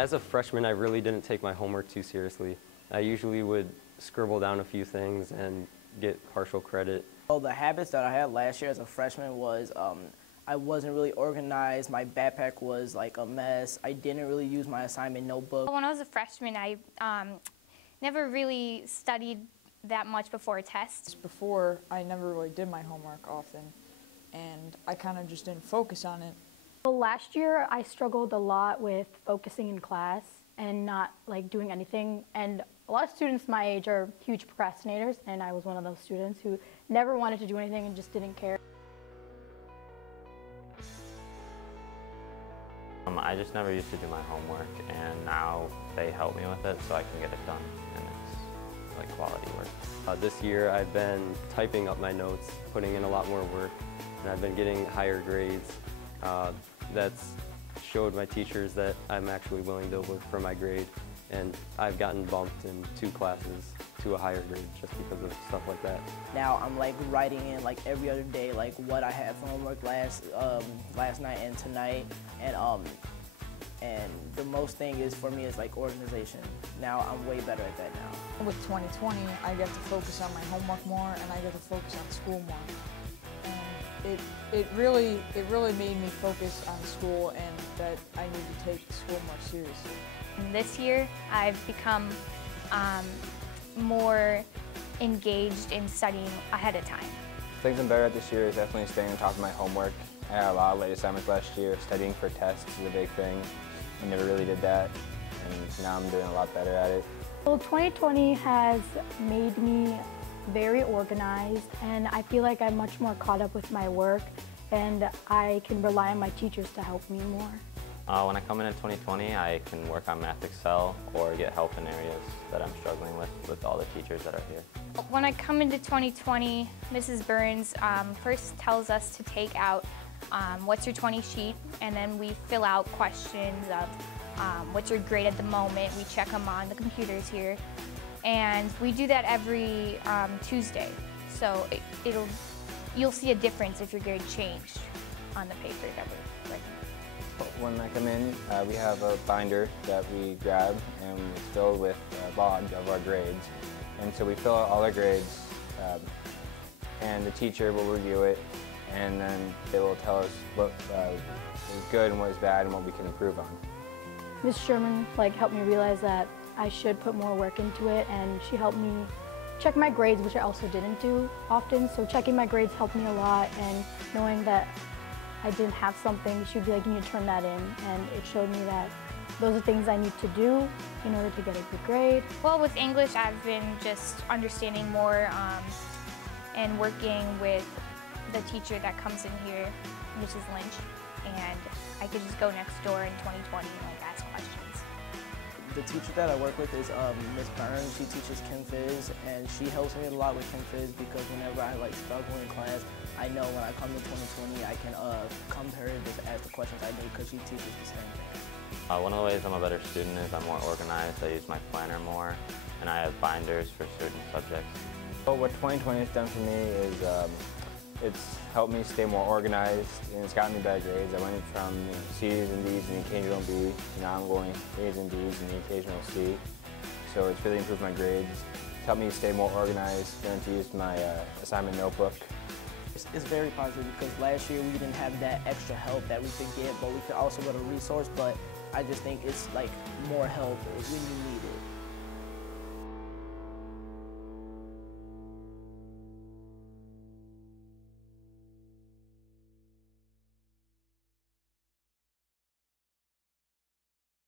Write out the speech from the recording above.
As a freshman, I really didn't take my homework too seriously. I usually would scribble down a few things and get partial credit. Well, the habits that I had last year as a freshman was I wasn't really organized. My backpack was like a mess. I didn't really use my assignment notebook. When I was a freshman, I never really studied that much before a test. Before, I never really did my homework often, and I kind of just didn't focus on it. Well, last year, I struggled a lot with focusing in class and not doing anything. And a lot of students my age are huge procrastinators, and I was one of those students who never wanted to do anything and just didn't care. I just never used to do my homework, and now they help me with it so I can get it done, and it's like quality work. This year I've been typing up my notes, putting in a lot more work, and I've been getting higher grades. That's showed my teachers that I'm actually willing to work for my grade, and I've gotten bumped in 2 classes to a higher grade just because of stuff like that. Now I'm writing in every other day what I had for homework last night and tonight, and the most thing is for me is organization. Now I'm way better at that now. With 2020, I get to focus on my homework more, and I get to focus on school more. And it really made me focus on school, and that I need to take school more seriously. And this year, I've become more engaged in studying ahead of time. Things I'm better at this year is definitely staying on top of my homework. I had a lot of late assignments last year. Studying for tests is a big thing. I never really did that, and now I'm doing a lot better at it. Well, 2020 has made me very organized, and I feel like I'm much more caught up with my work, and I can rely on my teachers to help me more. When I come in 2020, I can work on Math Excel or get help in areas that I'm struggling with all the teachers that are here. When I come into 2020, Mrs. Burns first tells us to take out what's your 20 sheet, and then we fill out questions of what's your grade at the moment. We check them on the computers here, and we do that every Tuesday. So you'll see a difference if your grade changed on the paper that we're writing. When I come in, we have a binder that we grab, and it's filled with a log of our grades. And so we fill out all our grades, and the teacher will review it, and then they will tell us what is good and what is bad and what we can improve on. Ms. Sherman helped me realize that I should put more work into it, and she helped me check my grades, which I also didn't do often. So checking my grades helped me a lot, and knowing that I didn't have something, she'd be like, you need to turn that in, and it showed me that those are things I need to do in order to get a good grade. Well, with English, I've been just understanding more and working with the teacher that comes in here, Mrs. Lynch, and I could just go next door in 2020 and ask questions. The teacher that I work with is Ms. Burns. She teaches Chem Phys, and she helps me a lot with Chem Phys because whenever I struggle in class, I know when I come to 2020, I can come to her and just ask the questions I need because she teaches the same thing. One of the ways I'm a better student is I'm more organized. I use my planner more, and I have binders for certain subjects. But what 2020 has done for me is it's helped me stay more organized, and it's gotten me better grades. I went from C's and D's and the occasional B, to now I'm going A's and D's and the occasional C. So it's really improved my grades. It's helped me stay more organized, learn to use my assignment notebook. It's very positive because last year we didn't have that extra help that we could get, but we could also go to resource, but I just think it's more help when you need it.